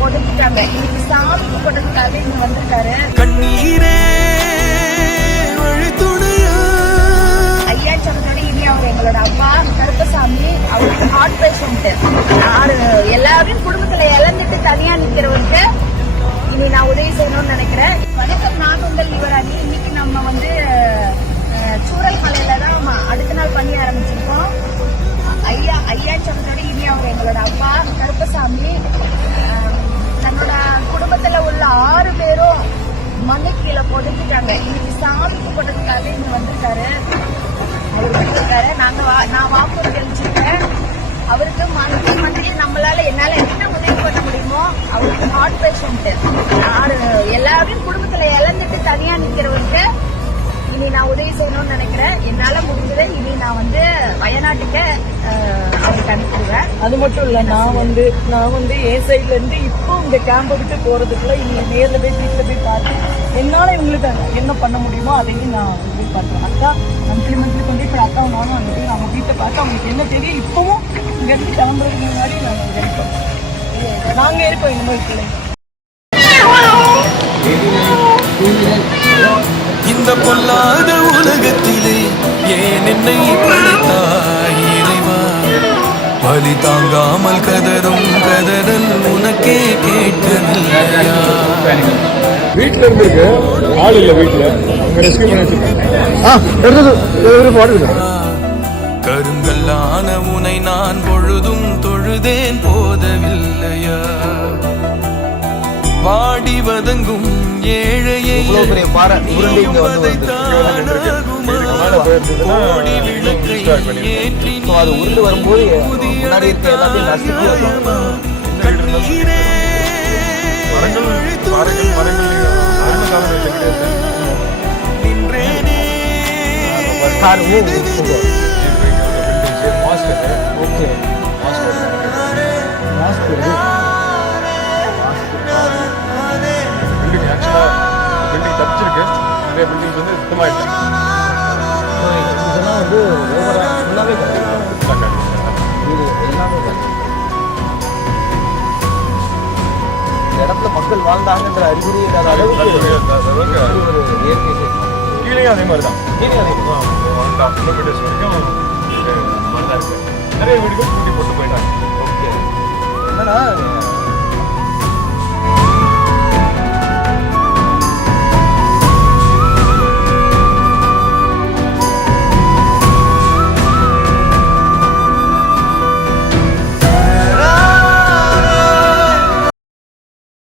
புதைச்சிட்டாங்க. இன்னைக்கு சாமி கும்பிடுறதுக்காக இங்க வந்திருக்காரு. கண்ணீரே ஐயாச்சனத்தோட இனி அவர் எங்களோட அப்பா கருப்பசாமி. அவருக்கு ஹார்ட் பேஷண்ட். எல்லாரையும் குடும்பத்துல இழந்துட்டு தனியா நிக்கிறவருக்கு இனி நான் உதவி செய்யணும்னு நினைக்கிறேன். வணக்கம், நான் உங்கள் யுவராணி. இன்னைக்கு நம்ம வந்து சூரல் மலையில தான் அடுத்த நாள் பண்ணி ஆரம்பிச்சிருக்கோம். ஐயாச்சனத்தோட இனி அவர் எங்களோட அப்பா கருப்பசாமி. தன்னோட குடும்பத்துல உள்ள 6 பேரும் மண்ணு கீழே புதைச்சிட்டாங்க. இன்னைக்கு சாமி கும்பிடுறதுக்காக இங்க வந்திருக்காரு. நான் வாக்குறுதி அளிச்சிருக்கேன். அவருக்கு மந்த்லி என்னால என்ன உதவி பண்ண முடியுமோ. அவருக்கு ஹார்ட் பேஷண்ட். எல்லாரையும் குடும்பத்துல இழந்துட்டு தனியா நிக்கிறவருக்கு இனி நான் உதவி செய்யணும்னு நினைக்கிறேன். என்னால முடிஞ்சதை இனி நான் வந்து வயநாட்டுக்கு அவருக்கு அனுப்பிடுவேன். அது மட்டும் இல்ல, நான் வந்து என் சைட்ல இருந்து இப்போ இந்த கேம்பை விட்டு போறதுக்குள்ள இவங்க நேர்ல போய் வீட்டுல போய் பார்த்து என்னால இவங்களுக்கு என்ன பண்ண முடியுமோ அதையும் நான் வந்து பண்றேன். அக்கா மந்த்லி கொண்டு இப்போ அக்காவை நானும் அனுப்பி அவங்க வீட்டை பார்த்து அவங்களுக்கு என்ன தெரியும். இப்பவும் இங்க இருந்து கிளம்புறதுக்கு முன்னாடி நாங்கள் ஹெல்ப் பண்ணுவோம். நாங்க இருக்கோம் இந்த மாதிரி பிள்ளைங்க. இந்த பொல்லாத உலகத்திலே ஏன் என்னை படைத்தாய் இறைவா? வலி தாங்காமல் கதரும் கதறல் உனக்கே கேட்கவில்லையா? வீட்டுல இருந்திருக்கு ஆள் இல்ல, வீட்டுல ரெஸ்கியூ பண்ணி வச்சிருக்கேன். கருங்கல்லான உனை நான் பொழுதும் தொழுதேன் போதவில்லையா? வாடி வதங்கும் ஏழையை கோடி விளக்கை ஏற்றி கண்ணீரே நின்றேனே. பில்டிங் தப்பிச்சிருக்கு. நிறைய பில்டிங்ஸ் வந்து சுத்தமாயிடுச்சு. இதெல்லாம் வந்து ஃபுல்லாவே இந்த இடத்துல மக்கள் வாழ்ந்தாங்கன்ற அறிகுறி இல்லாத அளவுக்கு இயற்கை கீழேயும் அதே மாதிரி தான். கீழே அதே 1.5 கிலோமீட்டர்ஸ் வரைக்கும் இது மாதிரி தான் இருக்கு. நிறைய வீடுகள் குட்டி போட்டு போயிட்டாங்க. ஓகே, என்னன்னா